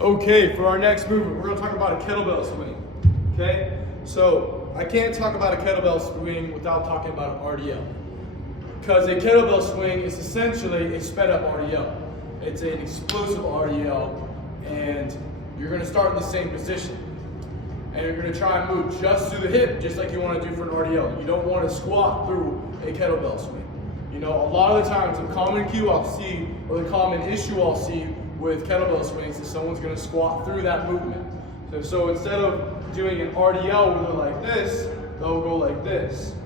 Okay, for our next movement, we're gonna talk about a kettlebell swing, okay? So, I can't talk about a kettlebell swing without talking about an RDL. Because a kettlebell swing is essentially a sped up RDL. It's an explosive RDL, and you're gonna start in the same position. And you're gonna try and move just through the hip, just like you wanna do for an RDL. You don't wanna squat through a kettlebell swing. You know, a lot of the times, the common cue I'll see, or the common issue I'll see with kettlebell swings is someone's gonna squat through that movement. So instead of doing an RDL where they're like this, they'll go like this.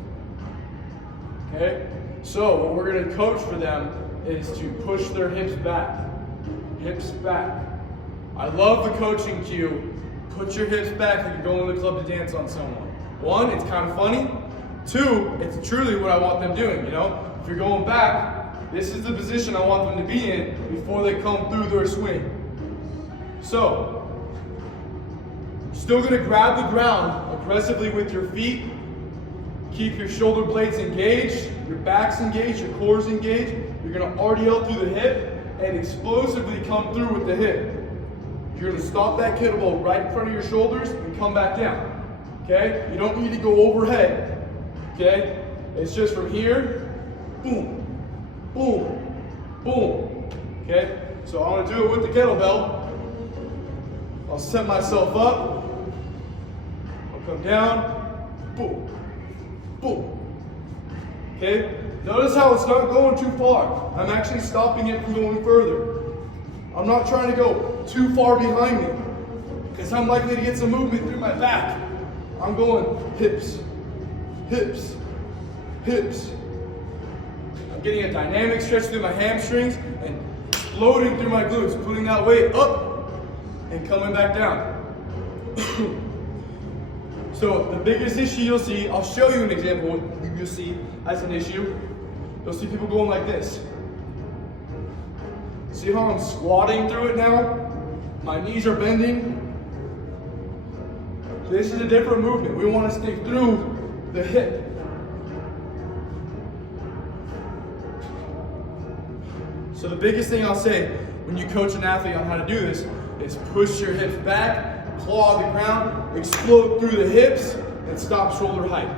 Okay? So what we're gonna coach for them is to push their hips back. Hips back. I love the coaching cue. Put your hips back like you're going to the club to dance on someone. One, it's kind of funny. Two, it's truly what I want them doing, you know? If you're going back, this is the position I want them to be in before they come through their swing. So, still gonna grab the ground aggressively with your feet. Keep your shoulder blades engaged, your back's engaged, your core's engaged. You're gonna RDL through the hip and explosively come through with the hip. You're gonna stop that kettlebell right in front of your shoulders and come back down. Okay? You don't need to go overhead. Okay? It's just from here, boom, boom, boom. Okay? So I'm gonna do it with the kettlebell. I'll set myself up. I'll come down, boom, boom. Okay? Notice how it's not going too far. I'm actually stopping it from going further. I'm not trying to go too far behind me because I'm likely to get some movement through my back. I'm going hips, hips, hips. I'm getting a dynamic stretch through my hamstrings and exploding through my glutes, putting that weight up and coming back down. So the biggest issue you'll see, I'll show you an example you'll see as an issue. You'll see people going like this. See how I'm squatting through it now? My knees are bending. This is a different movement. We want to stick through the hip. So the biggest thing I'll say when you coach an athlete on how to do this is push your hips back, claw the ground, explode through the hips, and stop shoulder height.